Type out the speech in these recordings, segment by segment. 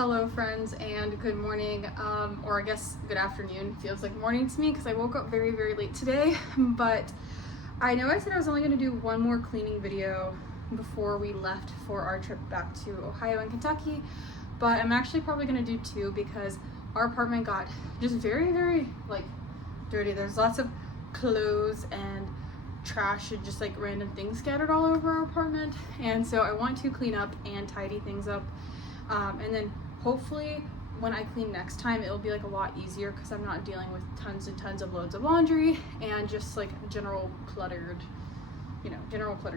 Hello friends, and good morning, or I guess good afternoon. Feels like morning to me because I woke up very late today. But I know I said I was only going to do one more cleaning video before we left for our trip back to Ohio and Kentucky, but I'm actually probably going to do two because our apartment got just very like dirty. There's lots of clothes and trash and just like random things scattered all over our apartment, and so I want to clean up and tidy things up. And then hopefully when I clean next time, it'll be like a lot easier because I'm not dealing with tons and tons of loads of laundry and just like general cluttered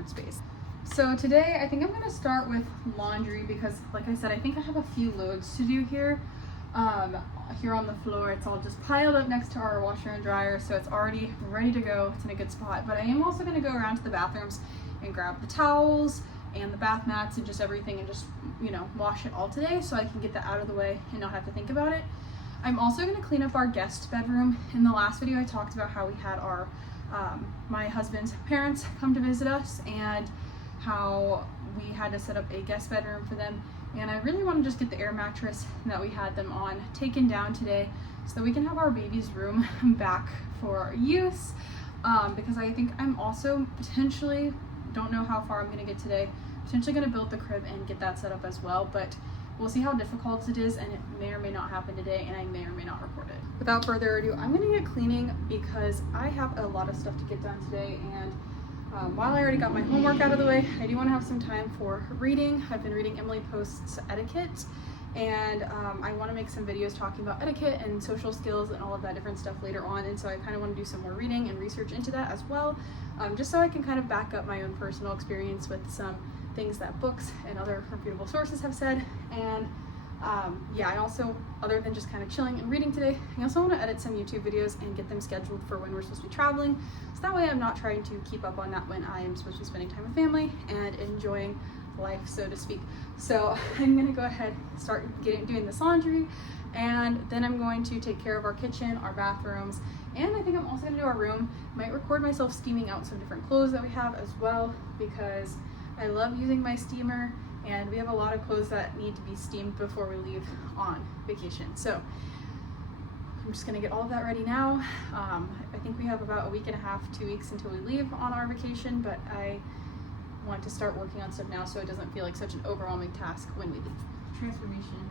space. So today I think I'm gonna start with laundry because like I said, I think I have a few loads to do here. Here on the floor, it's all just piled up next to our washer and dryer, so it's already ready to go. It's in a good spot. But I am also gonna go around to the bathrooms and grab the towels and the bath mats and just everything and just, wash it all today so I can get that out of the way and not have to think about it. I'm also going to clean up our guest bedroom. In the last video I talked about how we had our my husband's parents come to visit us and how we had to set up a guest bedroom for them, and I really want to just get the air mattress that we had them on taken down today so that we can have our baby's room back for use, because I think I'm also potentially, don't know how far I'm going to get today, potentially going to build the crib and get that set up as well, but we'll see how difficult it is, and it may or may not happen today, and I may or may not record it. Without further ado, I'm going to get cleaning because I have a lot of stuff to get done today, and while I already got my homework out of the way, I do want to have some time for reading. I've been reading Emily Post's Etiquette, and I want to make some videos talking about etiquette and social skills and all of that different stuff later on, and so I kind of want to do some more reading and research into that as well, just so I can kind of back up my own personal experience with some things that books and other reputable sources have said. And yeah, I also, other than just kind of chilling and reading today, I also want to edit some YouTube videos and get them scheduled for when we're supposed to be traveling, so that way I'm not trying to keep up on that when I am supposed to be spending time with family and enjoying life, so to speak. So I'm gonna go ahead and start doing this laundry, and then I'm going to take care of our kitchen, our bathrooms, and I think I'm also gonna do our room. Might record myself steaming out some different clothes that we have as well, because I love using my steamer, and we have a lot of clothes that need to be steamed before we leave on vacation. So I'm just gonna get all of that ready now. I think we have about a week and a half, 2 weeks until we leave on our vacation, but I want to start working on stuff now so it doesn't feel like such an overwhelming task when we leave. Transformation.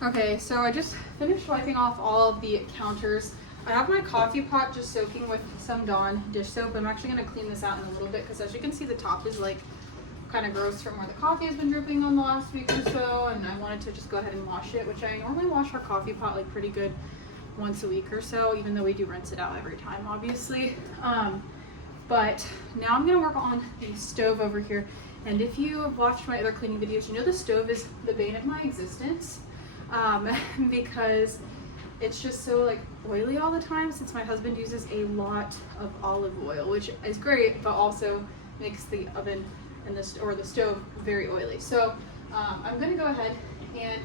Okay, so I just finished wiping off all of the counters. I have my coffee pot just soaking with some Dawn dish soap. I'm actually going to clean this out in a little bit because as you can see the top is like kind of gross from where the coffee has been dripping on the last week or so, and I wanted to just go ahead and wash it, which I normally wash our coffee pot like pretty good once a week or so, even though we do rinse it out every time obviously. But now I'm going to work on the stove over here, and if you have watched my other cleaning videos, you know the stove is the bane of my existence. Because it's just so like oily all the time, since my husband uses a lot of olive oil, which is great, but also makes the oven and the stove very oily. So I'm going to go ahead and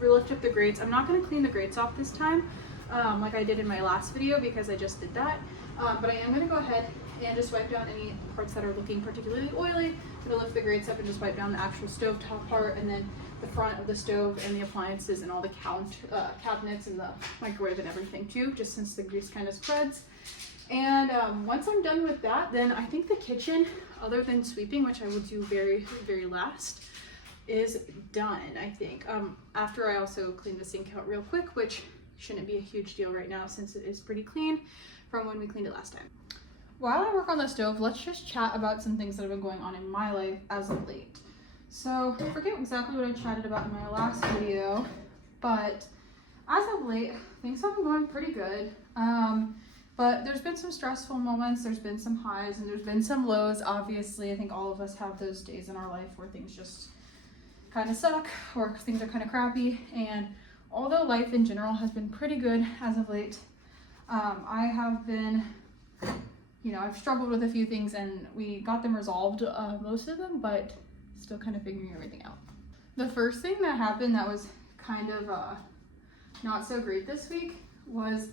lift up the grates. I'm not going to clean the grates off this time like I did in my last video because I just did that, but I am going to go ahead and just wipe down any parts that are looking particularly oily. I'm going to lift the grates up and just wipe down the actual stove top part, and then the front of the stove and the appliances and all the cabinets and the microwave and everything too, just since the grease kind of spreads. And once I'm done with that, then I think the kitchen, other than sweeping, which I will do very, very last, is done, I think. After I also clean the sink out real quick, which shouldn't be a huge deal right now since it is pretty clean from when we cleaned it last time. While I work on the stove, let's just chat about some things that have been going on in my life as of late. So I forget exactly what I chatted about in my last video, but as of late, things have been going pretty good. But there's been some stressful moments, there's been some highs, and there's been some lows. Obviously, I think all of us have those days in our life where things just kind of suck or things are kind of crappy. And although life in general has been pretty good as of late, I have been, I've struggled with a few things and we got them resolved, most of them, but still kind of figuring everything out. The first thing that happened that was kind of not so great this week was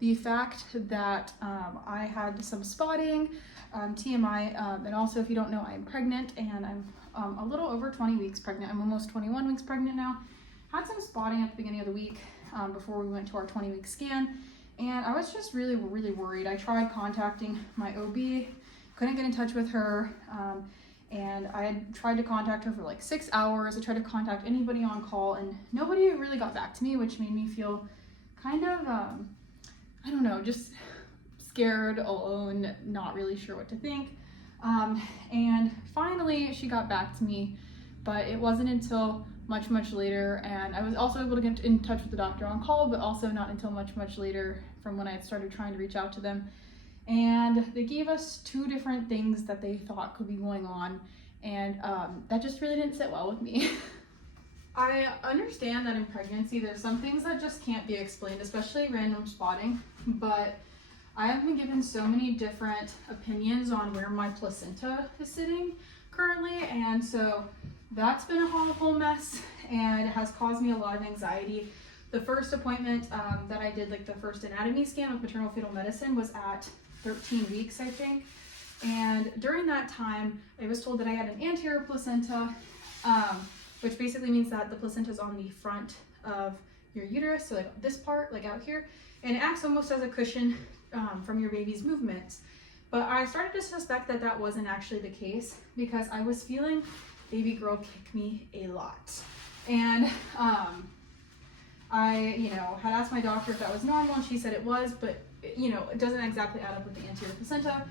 the fact that I had some spotting, TMI, and also if you don't know, I'm pregnant and I'm a little over 20 weeks pregnant. I'm almost 21 weeks pregnant now. Had some spotting at the beginning of the week before we went to our 20-week scan, and I was just really, really worried. I tried contacting my OB, couldn't get in touch with her, and I had tried to contact her for like 6 hours. I tried to contact anybody on call and nobody really got back to me, which made me feel kind of, I don't know, just scared, alone, not really sure what to think. And finally she got back to me, but it wasn't until much later, and I was also able to get in touch with the doctor on call, but also not until much later from when I had started trying to reach out to them. And they gave us 2 different things that they thought could be going on, and that just really didn't sit well with me. I understand that in pregnancy there's some things that just can't be explained, especially random spotting, but I have been given so many different opinions on where my placenta is sitting currently, and so that's been a whole mess and has caused me a lot of anxiety. The first appointment that I did, like the first anatomy scan with maternal fetal medicine, was at 13 weeks, I think. And during that time, I was told that I had an anterior placenta, which basically means that the placenta is on the front of your uterus, so like this part, like out here, and it acts almost as a cushion from your baby's movements. But I started to suspect that that wasn't actually the case because I was feeling baby girl kick me a lot. And I, had asked my doctor if that was normal, and she said it was, but it doesn't exactly add up with the anterior placenta.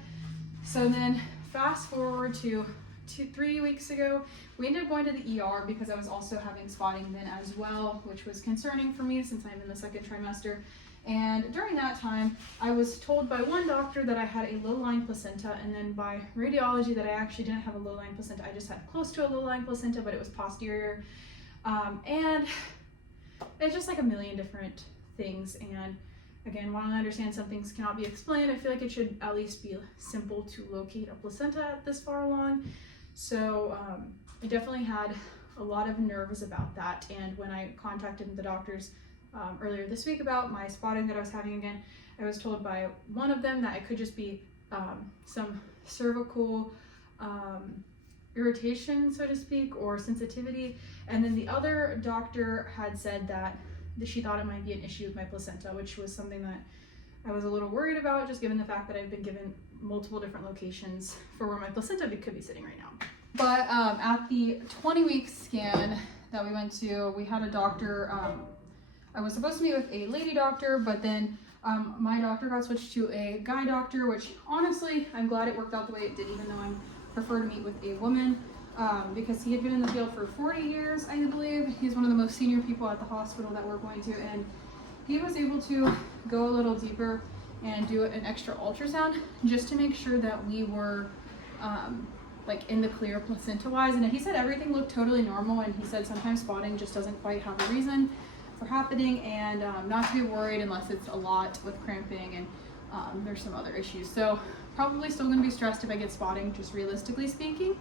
So then fast forward to 3 weeks ago, we ended up going to the ER because I was also having spotting then as well, which was concerning for me since I'm in the 2nd trimester. And during that time, I was told by one doctor that I had a low-lying placenta, and then by radiology that I actually didn't have a low-lying placenta. I just had close to a low-lying placenta, but it was posterior. And it's just like a million different things. And again, while I understand some things cannot be explained, I feel like it should at least be simple to locate a placenta this far along. So I definitely had a lot of nerves about that. And when I contacted the doctors earlier this week about my spotting that I was having again, I was told by one of them that it could just be some cervical irritation, so to speak, or sensitivity. And then the other doctor had said that she thought it might be an issue with my placenta, which was something that I was a little worried about, just given the fact that I've been given multiple different locations for where my placenta could be sitting right now. But at the 20-week scan that we went to, we had a doctor. I was supposed to meet with a lady doctor, but then my doctor got switched to a guy doctor, which honestly, I'm glad it worked out the way it did, even though I prefer to meet with a woman, because he had been in the field for 40 years, I believe. He's one of the most senior people at the hospital that we're going to, and he was able to go a little deeper and do an extra ultrasound just to make sure that we were like in the clear placenta wise. And he said everything looked totally normal, and he said sometimes spotting just doesn't quite have a reason for happening, and not to be worried unless it's a lot with cramping and there's some other issues. So probably still going to be stressed if I get spotting, just realistically speaking.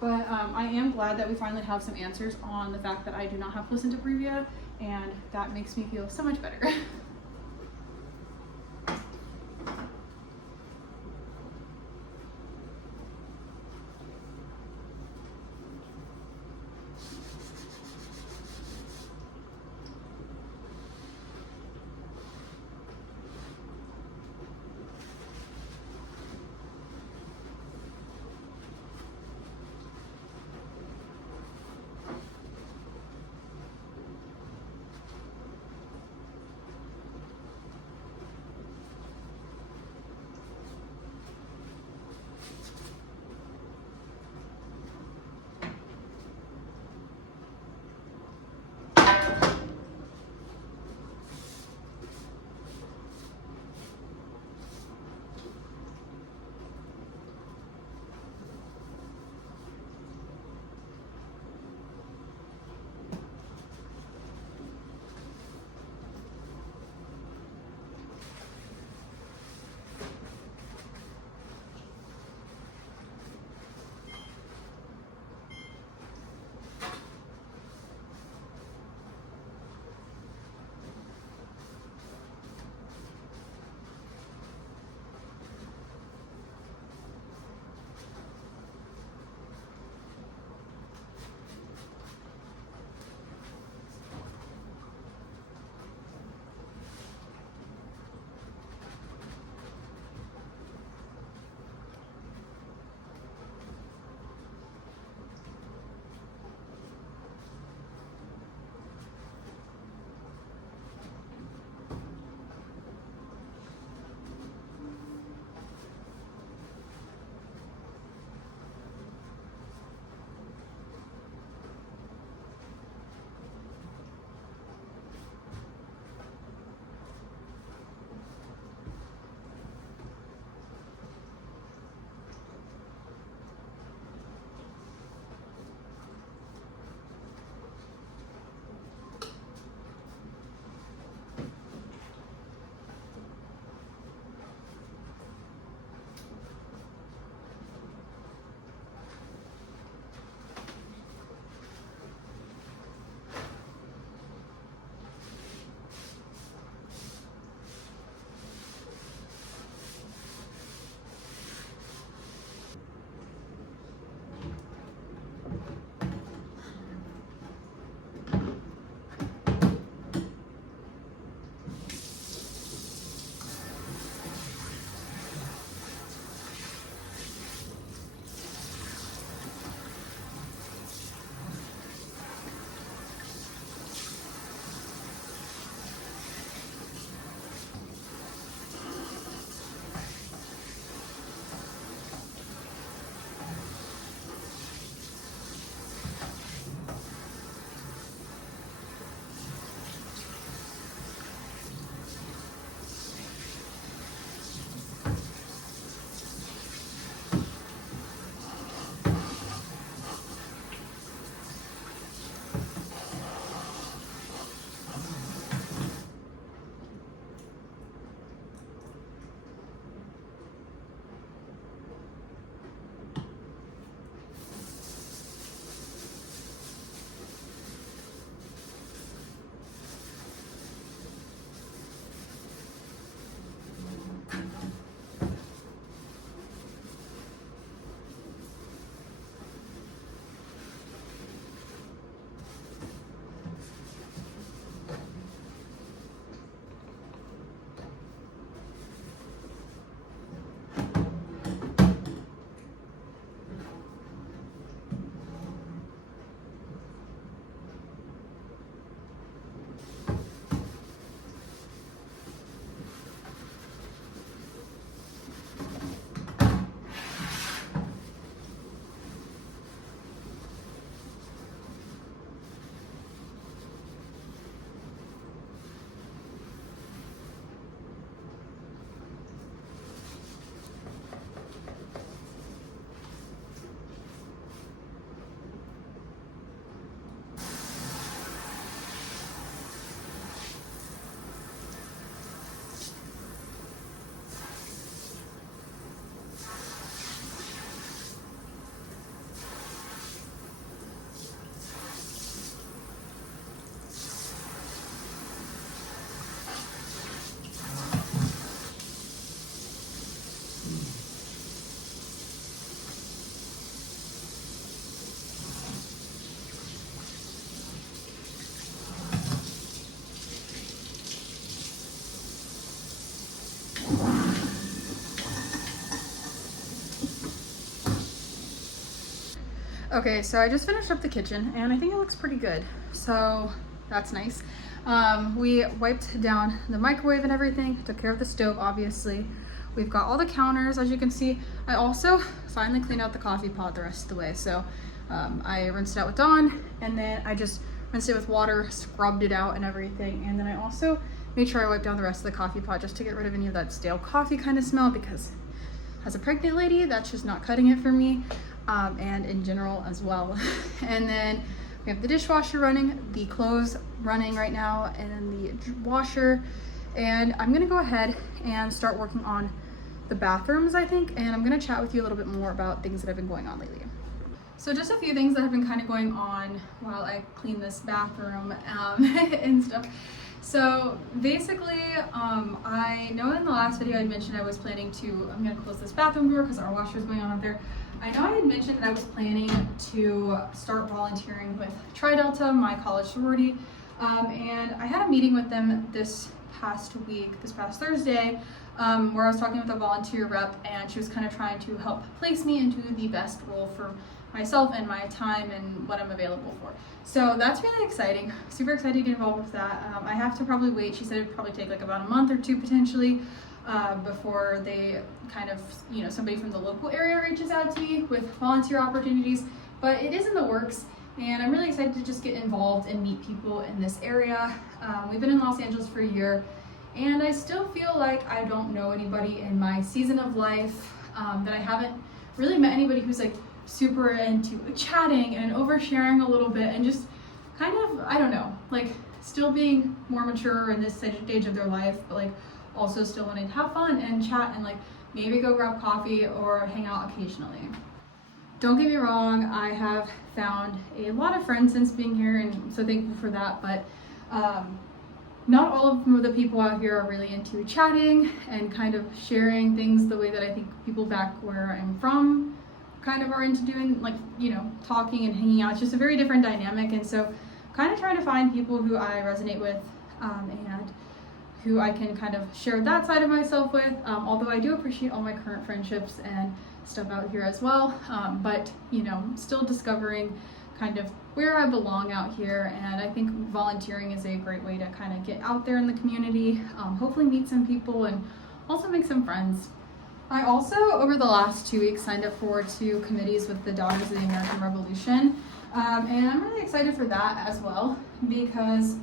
But I am glad that we finally have some answers on the fact that I do not have placenta previa, and that makes me feel so much better. Okay, so I just finished up the kitchen and I think it looks pretty good. So that's nice. We wiped down the microwave and everything, took care of the stove, obviously. We've got all the counters, as you can see. I also finally cleaned out the coffee pot the rest of the way. So I rinsed it out with Dawn, and then I just rinsed it with water, scrubbed it out and everything. And then I also made sure I wiped down the rest of the coffee pot just to get rid of any of that stale coffee kind of smell, because as a pregnant lady, that's just not cutting it for me, and in general as well. And then we have the dishwasher running, the clothes running right now, and then the washer. And I'm gonna go ahead and start working on the bathrooms, I think, and I'm gonna chat with you a little bit more about things that have been going on lately. So just a few things that have been kind of going on while I clean this bathroom and stuff. So basically, I know in the last video I mentioned I was planning to, I'm gonna close this bathroom door because our washer is going on up there. I know I had mentioned that I was planning to start volunteering with Tri Delta, my college sorority, and I had a meeting with them this past Thursday, where I was talking with a volunteer rep, and she was kind of trying to help place me into the best role for myself and my time and what I'm available for. So that's really exciting. Super excited to get involved with that. I have to probably wait. She said it'd probably take like about a month or two potentially before they kind of, somebody from the local area reaches out to me with volunteer opportunities, but it is in the works. And I'm really excited to just get involved and meet people in this area. We've been in Los Angeles for a year, and I still feel like I don't know anybody in my season of life, that I haven't really met anybody who's like super into chatting and oversharing a little bit and just kind of, I don't know, like still being more mature in this stage of their life, but like also still wanting to have fun and chat and like maybe go grab coffee or hang out occasionally. Don't get me wrong, I have found a lot of friends since being here, and I'm so thankful for that, but not all of the people out here are really into chatting and kind of sharing things the way that I think people back where I'm from kind of are into doing, like, talking and hanging out. It's just a very different dynamic, and so kind of trying to find people who I resonate with and who I can kind of share that side of myself with, although I do appreciate all my current friendships and stuff out here as well, but still discovering kind of where I belong out here. And I think volunteering is a great way to kind of get out there in the community, hopefully meet some people and also make some friends. I also, over the last 2 weeks, signed up for 2 committees with the Daughters of the American Revolution, and I'm really excited for that as well, because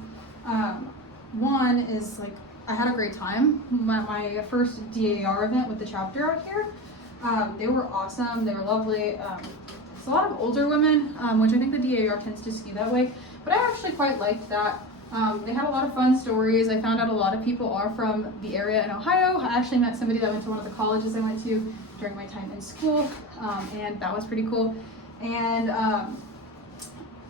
one is like, I had a great time at my first DAR event with the chapter out here. They were awesome, they were lovely. It's a lot of older women, which I think the DAR tends to skew that way, but I actually quite liked that. They had a lot of fun stories. I found out a lot of people are from the area in Ohio. I actually met somebody that went to one of the colleges I went to during my time in school, and that was pretty cool. And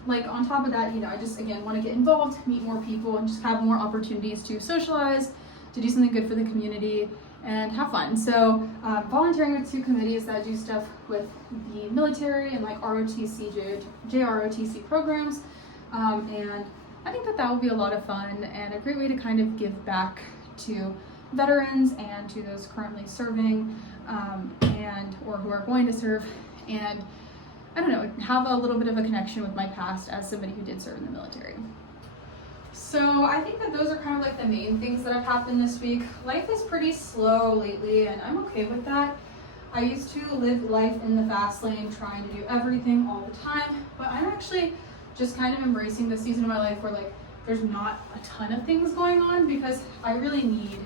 like on top of that, I just again want to get involved, meet more people, and just have more opportunities to socialize, to do something good for the community, and have fun. So volunteering with 2 committees that do stuff with the military and like ROTC, JROTC programs, and I think that will be a lot of fun and a great way to kind of give back to veterans and to those currently serving, and or who are going to serve, and I don't know, have a little bit of a connection with my past as somebody who did serve in the military. So I think that those are kind of like the main things that have happened this week. Life is pretty slow lately, and I'm okay with that. I used to live life in the fast lane, trying to do everything all the time, but I'm actually just kind of embracing the season of my life where like there's not a ton of things going on, because I really need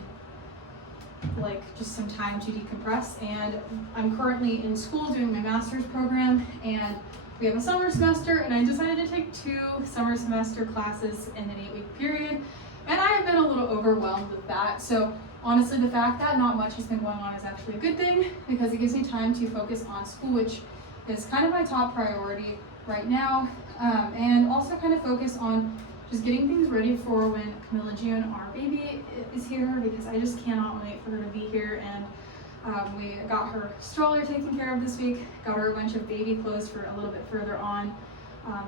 like just some time to decompress. And I'm currently in school doing my master's program, and we have a summer semester, and I decided to take 2 summer semester classes in an 8-week period, and I have been a little overwhelmed with that. So honestly, the fact that not much has been going on is actually a good thing, because it gives me time to focus on school, which is kind of my top priority right now, and also kind of focus on just getting things ready for when Camilla June, our baby, is here, because I just cannot wait for her to be here. And we got her stroller taken care of this week, got her a bunch of baby clothes for a little bit further on,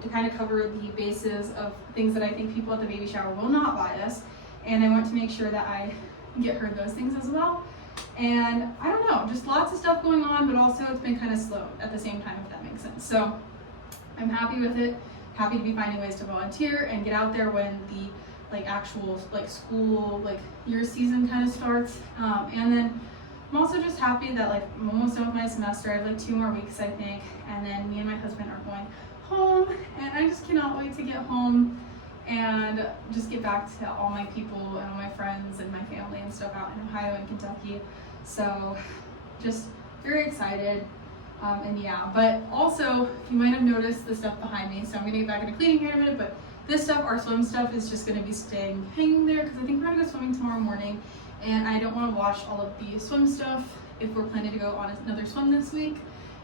to kind of cover the bases of things that I think people at the baby shower will not buy us, and I want to make sure that I get her those things as well. And I don't know, just lots of stuff going on, but also it's been kind of slow at the same time, if that makes sense. So I'm happy with it. Happy to be finding ways to volunteer and get out there when the actual school year season kind of starts. And then I'm also just happy that I'm almost done with my semester. I have 2 more weeks, I think, and then me and my husband are going home, and I just cannot wait to get home and just get back to all my people and all my friends and my family and stuff out in Ohio and Kentucky. So just very excited. And yeah, but also you might have noticed the stuff behind me, so I'm gonna get back into cleaning here in a minute, but this stuff, our swim stuff, is just gonna be hanging there because I think we're gonna go swimming tomorrow morning, and I don't want to wash all of the swim stuff if we're planning to go on another swim this week.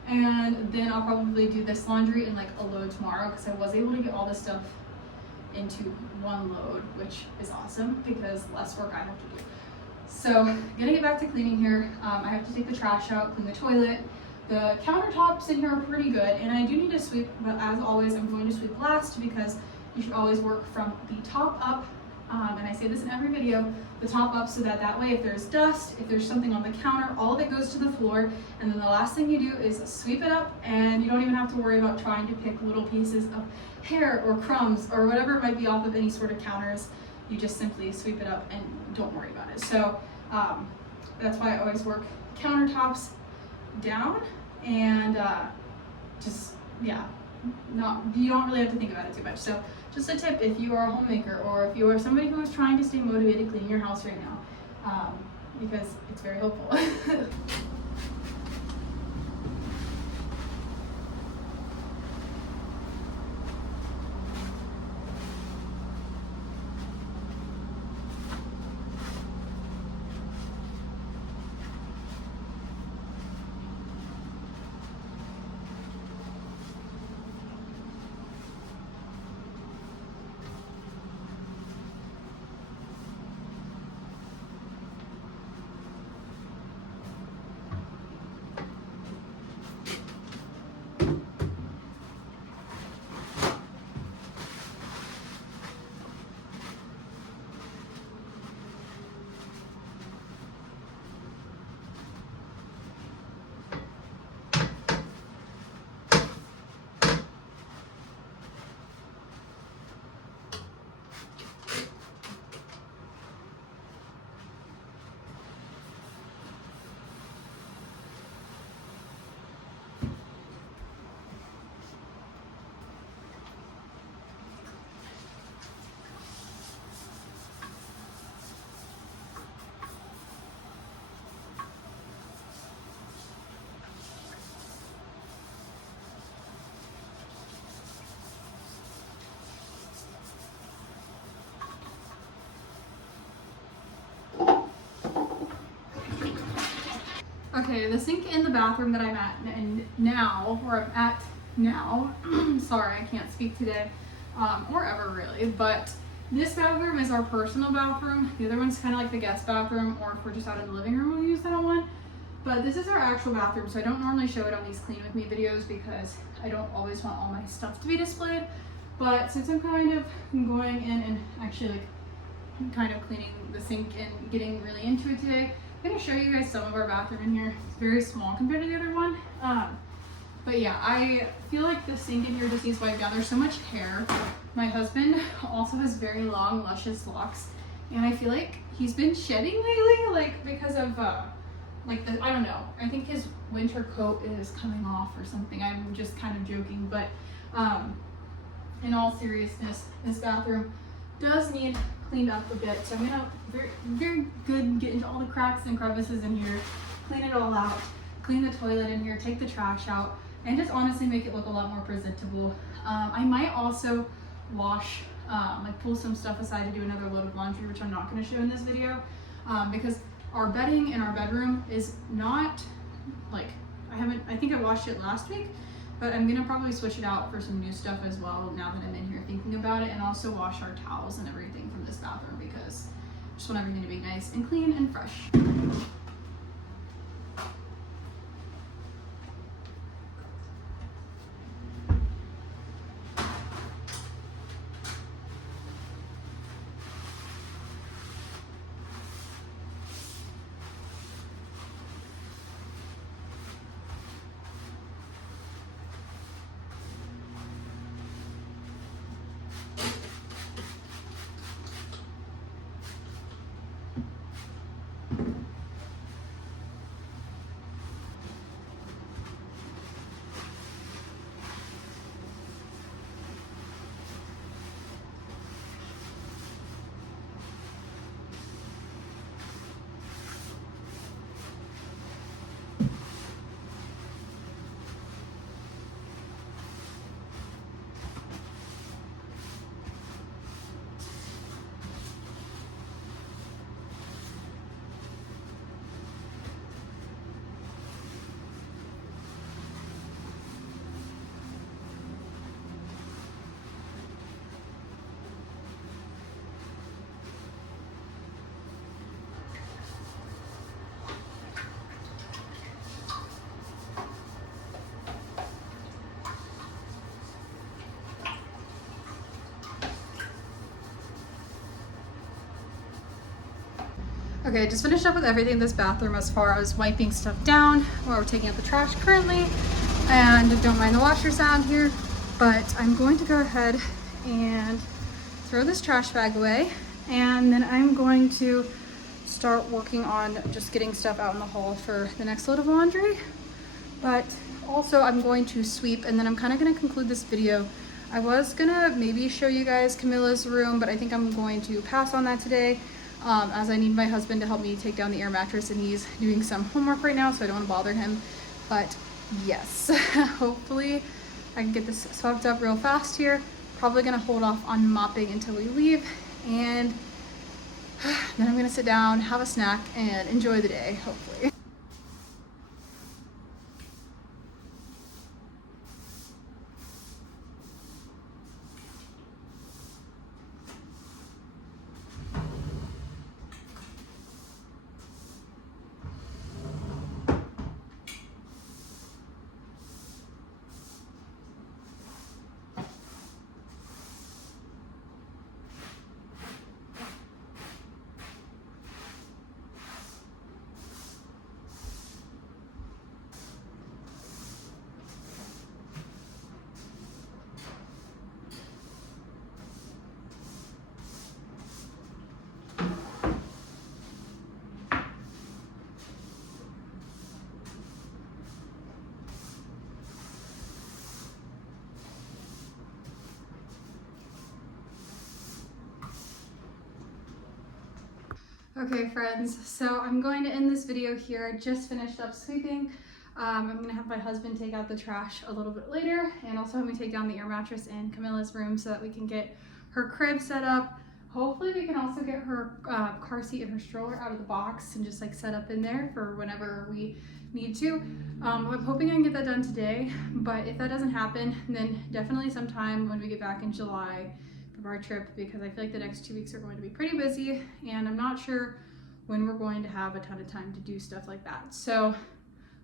And then I'll probably do this laundry in a load tomorrow, because I was able to get all this stuff into one load, which is awesome because less work I have to do. So gonna get back to cleaning here. I have to take the trash out, clean the toilet. The countertops in here are pretty good, and I do need to sweep, but as always I'm going to sweep last because you should always work from the top up. And I say this in every video, the top up, so that way if there's dust, if there's something on the counter, all of it goes to the floor, and then the last thing you do is sweep it up, and you don't even have to worry about trying to pick little pieces of hair or crumbs or whatever might be off of any sort of counters. You just simply sweep it up and don't worry about it. So that's why I always work countertops down, and you don't really have to think about it too much. So just a tip if you are a homemaker, or if you are somebody who is trying to stay motivated cleaning your house right now, because it's very helpful. Okay, the sink in the bathroom that I'm at now, sorry, I can't speak today, or ever really, but this bathroom is our personal bathroom. The other one's kind of like the guest bathroom, or if we're just out in the living room, we'll use that one. But this is our actual bathroom, so I don't normally show it on these Clean With Me videos because I don't always want all my stuff to be displayed. But since I'm kind of going in and actually kind of cleaning the sink and getting really into it today, I'm gonna show you guys some of our bathroom in here. It's very small compared to the other one. But yeah, I feel like the sink in here just needs wiped down. There's so much hair. My husband also has very long, luscious locks, and I feel like he's been shedding lately, because of I don't know. I think his winter coat is coming off or something. I'm just kind of joking, but in all seriousness, this bathroom does need cleaned up a bit. So I'm gonna very good get into all the cracks and crevices in here, clean it all out, clean the toilet in here, take the trash out, and just honestly make it look a lot more presentable. I might also wash, pull some stuff aside to do another load of laundry, which I'm not going to show in this video, because our bedding in our bedroom is not I think I washed it last week, but I'm gonna probably switch it out for some new stuff as well now that I'm in here thinking about it, and also wash our towels and everything from this bathroom because I just want everything to be nice and clean and fresh. Okay, I just finished up with everything in this bathroom as far as wiping stuff down while we're taking out the trash currently. And don't mind the washer sound here, but I'm going to go ahead and throw this trash bag away. And then I'm going to start working on just getting stuff out in the hall for the next load of laundry. But also I'm going to sweep, and then I'm kind of going to conclude this video. I was gonna maybe show you guys Camilla's room, but I think I'm going to pass on that today, as I need my husband to help me take down the air mattress, and he's doing some homework right now, so I don't want to bother him. But yes, hopefully I can get this swept up real fast here. Probably gonna hold off on mopping until we leave, and then I'm gonna sit down, have a snack, and enjoy the day, hopefully. Okay friends, so I'm going to end this video here. I just finished up sweeping. I'm gonna have my husband take out the trash a little bit later, and also have me take down the air mattress in Camilla's room so that we can get her crib set up. Hopefully we can also get her car seat and her stroller out of the box and just like set up in there for whenever we need to. I'm hoping I can get that done today, but if that doesn't happen, then definitely sometime when we get back in July of our trip, because I feel like the next 2 weeks are going to be pretty busy, and I'm not sure when we're going to have a ton of time to do stuff like that. So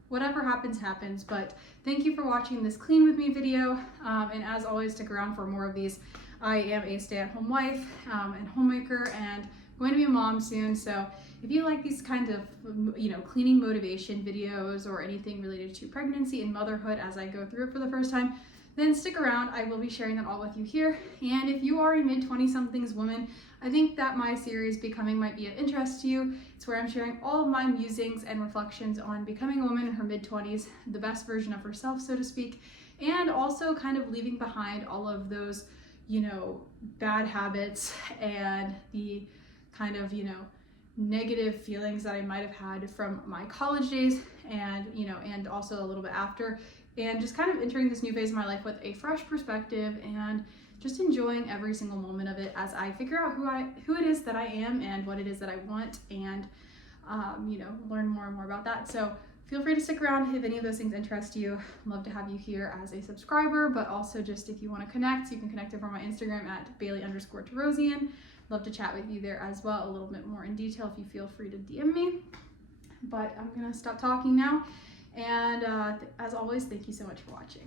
whatever happens, happens. But thank you for watching this clean with me video, and as always, stick around for more of these. I am a stay-at-home wife and homemaker, and going to be a mom soon. So if you like these kinds of, cleaning motivation videos or anything related to pregnancy and motherhood as I go through it for the first time, then stick around. I will be sharing that all with you here. And if you are a mid-20-somethings woman, I think that my series Becoming might be of interest to you. It's where I'm sharing all of my musings and reflections on becoming a woman in her mid-20s, the best version of herself, so to speak, and also kind of leaving behind all of those, bad habits and the kind of, negative feelings that I might have had from my college days, and, and also a little bit after, and just kind of entering this new phase of my life with a fresh perspective and just enjoying every single moment of it as I figure out who it is that I am and what it is that I want, and learn more and more about that. So feel free to stick around if any of those things interest you. I'd love to have you here as a subscriber, but also just if you want to connect, you can connect over my Instagram at Bailey_Tarosian. Love to chat with you there as well, a little bit more in detail if you feel free to DM me. But I'm gonna stop talking now. And as always, thank you so much for watching.